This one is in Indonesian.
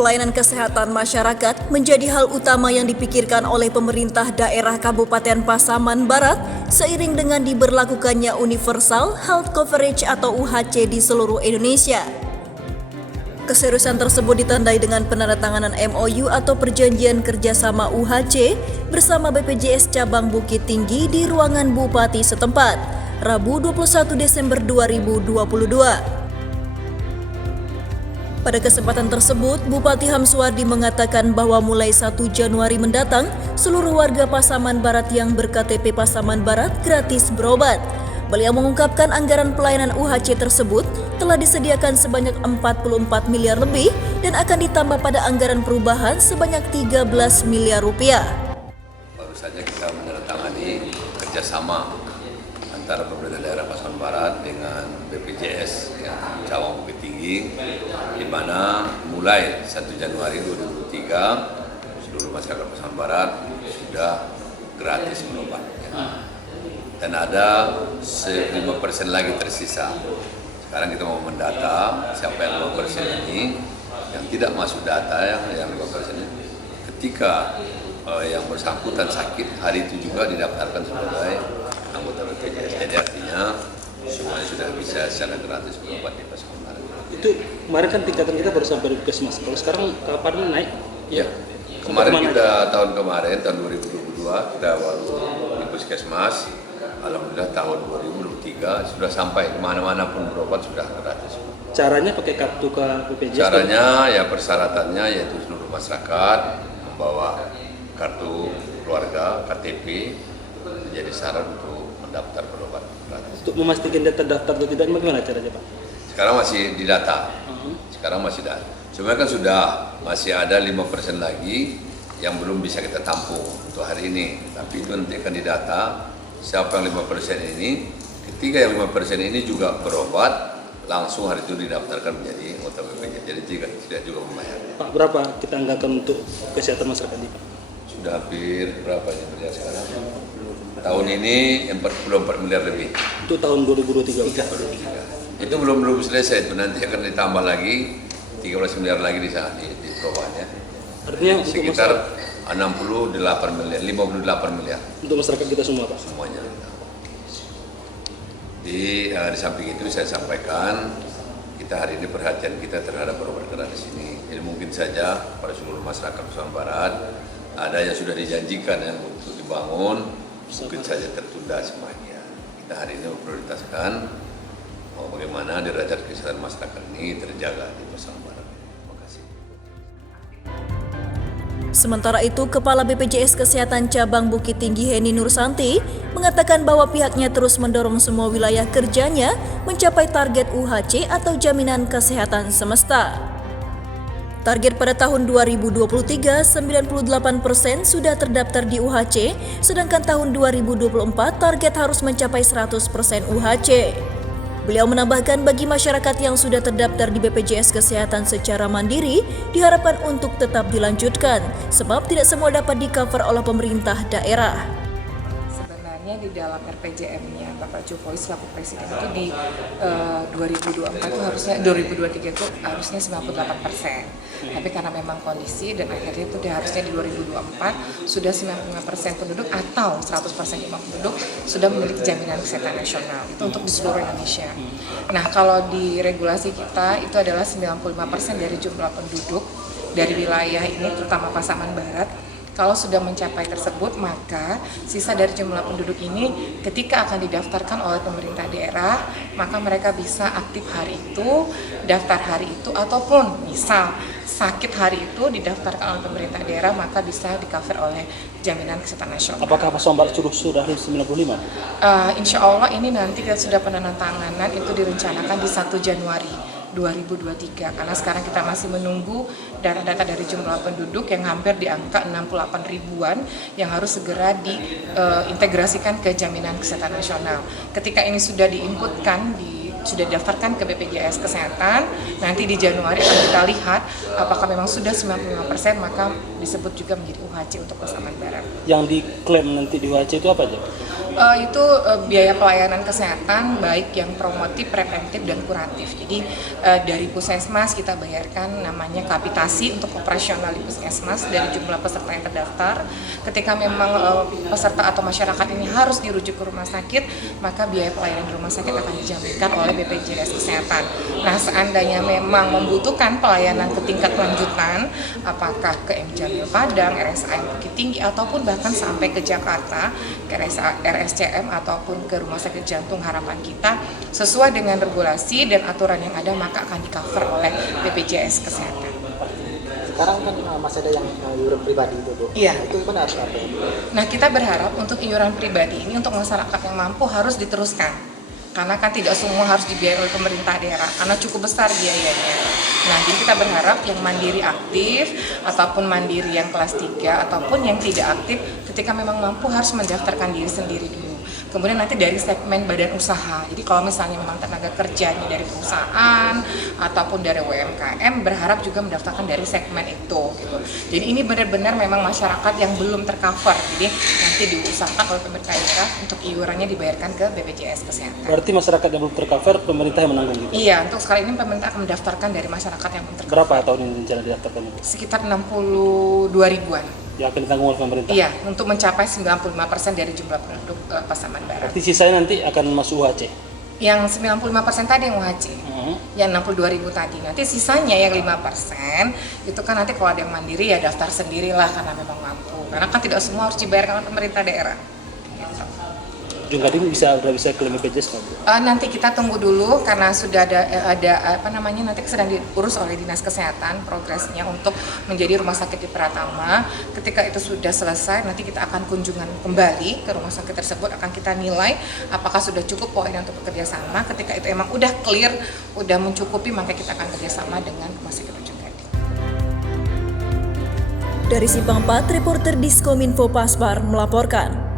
Pelayanan kesehatan masyarakat menjadi hal utama yang dipikirkan oleh pemerintah daerah Kabupaten Pasaman Barat seiring dengan diberlakukannya Universal Health Coverage atau UHC di seluruh Indonesia. Keseriusan tersebut ditandai dengan penandatanganan MOU atau Perjanjian Kerjasama UHC bersama BPJS Cabang Bukit Tinggi di ruangan Bupati setempat, Rabu 21 Desember 2022. Pada kesempatan tersebut, Bupati Hamsuardi mengatakan bahwa mulai 1 Januari mendatang, seluruh warga Pasaman Barat yang berKTP Pasaman Barat gratis berobat. Beliau mengungkapkan anggaran pelayanan UHC tersebut telah disediakan sebanyak 44 miliar lebih dan akan ditambah pada anggaran perubahan sebanyak 13 miliar rupiah. Baru saja kita menandatangani kerjasama antara pemerintah daerah Pasaman Barat dengan BPJS Cabang Bukit Tinggi, di mana mulai 1 Januari 2023 seluruh masyarakat Pasaman Barat sudah gratis berobat. Dan ada 5% lagi tersisa. Sekarang kita mau mendata siapa yang 5% ini, yang tidak masuk data yang 5% ini. Ketika yang bersangkutan sakit, hari itu juga didaftarkan sebagai anggota BPJS. Jadi artinya semuanya sudah bisa secara gratis berobat di Pasaman Barat. Itu kemarin kan tingkatan kita baru sampai di Puskesmas. Kalau sekarang kapan naik? Iya. Kemarin tahun 2022 kita baru di Puskesmas. Alhamdulillah tahun 2023 sudah sampai kemana-mana pun berobat sudah gratis. Caranya pakai kartu ke BPJS? Caranya ya persyaratannya yaitu seluruh masyarakat membawa kartu keluarga, KTP menjadi syarat untuk mendaftar berobat gratis. Untuk memastikan dia terdaftar atau tidak, bagaimana caranya Pak? Sekarang masih didata. Sekarang masih data. Sebenarnya kan sudah masih ada 5% lagi yang belum bisa kita tampung untuk hari ini. Tapi itu nanti akan didata siapa yang 5% ini. Ketika yang 5% ini juga berobat, langsung hari itu didaftarkan menjadi anggota BPJS. Jadi tidak juga membayar. Pak, berapa kita anggarkan untuk kesehatan masyarakat ini Pak? Sudah hampir berapa ya miliar sekarang? Tahun ini 44 miliar lebih. Untuk tahun 2023? Itu belum selesai, itu nanti akan ditambah lagi 13 miliar lagi di perubahannya. Artinya sekitar 68 miliar, 58 miliar. Untuk masyarakat kita semua Pak? Semuanya. Di samping itu saya sampaikan, kita hari ini perhatian kita terhadap berobat gratis ini. Jadi mungkin saja pada seluruh masyarakat Pasaman Barat ada yang sudah dijanjikan yang untuk dibangun, mungkin saja tertunda semuanya. Kita hari ini memprioritaskan bagaimana derajat kesehatan masyarakat ini terjaga di Pasaman Barat. Terima kasih. Sementara itu, Kepala BPJS Kesehatan Cabang Bukit Tinggi Heni Nursanti mengatakan bahwa pihaknya terus mendorong semua wilayah kerjanya mencapai target UHC atau Jaminan Kesehatan Semesta. Target pada tahun 2023, 98% sudah terdaftar di UHC, sedangkan tahun 2024 target harus mencapai 100% UHC. Beliau menambahkan bagi masyarakat yang sudah terdaftar di BPJS Kesehatan secara mandiri diharapkan untuk tetap dilanjutkan sebab tidak semua dapat di-cover oleh pemerintah daerah. Sebenarnya di dalam RPJM-nya Bapak Jokowi selaku Presiden itu di 2024 itu harusnya 2023 itu harusnya 98%. Tapi karena memang kondisi dan akhirnya itu harusnya di 2024 sudah 95% penduduk atau 100% penduduk sudah memiliki jaminan kesehatan nasional. Itu untuk di seluruh Indonesia. Nah, kalau di regulasi kita itu adalah 95% dari jumlah penduduk dari wilayah ini terutama Pasaman Barat. Kalau sudah mencapai tersebut, maka sisa dari jumlah penduduk ini ketika akan didaftarkan oleh pemerintah daerah, maka mereka bisa aktif hari itu, daftar hari itu, ataupun misal sakit hari itu didaftarkan oleh pemerintah daerah, maka bisa di-cover oleh Jaminan Kesehatan Nasional. Apakah Pasaman Barat sudah 95? Insya Allah ini nanti kita sudah penandatanganan itu direncanakan di 1 Januari 2023 karena sekarang kita masih menunggu data-data dari jumlah penduduk yang hampir di angka 68 ribuan yang harus segera diintegrasikan ke Jaminan Kesehatan Nasional. Ketika ini sudah diinputkan di sudah didaftarkan ke BPJS Kesehatan. Nanti di Januari akan kita lihat apakah memang sudah 95%, maka disebut juga menjadi UHC untuk Pasaman Barat. Yang diklaim nanti di UHC itu apa aja? Itu biaya pelayanan kesehatan baik yang promotif, preventif, dan kuratif. Jadi dari Puskesmas kita bayarkan namanya kapitasi untuk operasional di Puskesmas dari jumlah peserta yang terdaftar. Ketika memang peserta atau masyarakat ini harus dirujuk ke rumah sakit, maka biaya pelayanan di rumah sakit akan dijaminkan oleh BPJS Kesehatan. Nah, seandainya memang membutuhkan pelayanan ke tingkat lanjutan, apakah ke M Jamil Padang, RSAM Bukit Tinggi, ataupun bahkan sampai ke Jakarta, ke RSCM ataupun ke Rumah Sakit Jantung Harapan Kita, sesuai dengan regulasi dan aturan yang ada, maka akan di-cover oleh BPJS Kesehatan. Sekarang kan masih ada yang iuran pribadi itu, Bu. Iya. Itu kan harus apa? Nah, kita berharap untuk iuran pribadi ini untuk masyarakat yang mampu harus diteruskan. Karena kan tidak semua harus dibiayai oleh pemerintah daerah, karena cukup besar biayanya. Nah, jadi kita berharap yang mandiri aktif, ataupun mandiri yang kelas 3, ataupun yang tidak aktif, ketika memang mampu harus mendaftarkan diri sendiri dulu. Kemudian nanti dari segmen badan usaha. Jadi kalau misalnya memang tenaga kerjanya dari perusahaan ataupun dari UMKM, berharap juga mendaftarkan dari segmen itu. Gitu. Jadi ini benar-benar memang masyarakat yang belum tercover. Jadi nanti diusahakan oleh pemerintah daerah untuk iurannya dibayarkan ke BPJS Kesehatan. Berarti masyarakat yang belum tercover, pemerintah yang menanggung gitu? Iya, untuk sekali ini pemerintah akan mendaftarkan dari masyarakat yang belum tercover. Berapa tahun ini rencana didaftarkan itu? Sekitar 62 ribuan. Yang akan ditanggung oleh pemerintah? Iya, untuk mencapai 95% dari jumlah penduduk Pasaman Barat. Berarti sisanya nanti akan masuk UHC? Yang 95% tadi yang UHC, yang 62 ribu tadi. Nanti sisanya yang 5%, itu kan nanti kalau ada yang mandiri ya daftar sendirilah karena memang mampu. Karena kan tidak semua harus dibayarkan oleh pemerintah daerah. Gitu. Ujung Gading udah bisa klaim BPJS nggak, Bu? Nanti kita tunggu dulu karena sudah ada nanti sedang diurus oleh Dinas Kesehatan progresnya untuk menjadi rumah sakit di Pratama. Ketika itu sudah selesai, nanti kita akan kunjungan kembali ke rumah sakit tersebut, akan kita nilai apakah sudah cukup poin untuk bekerja sama. Ketika itu emang udah clear, udah mencukupi, maka kita akan kerjasama dengan rumah sakit Ujung Gading. Dari Simpang 4, reporter Diskominfo Pasbar melaporkan.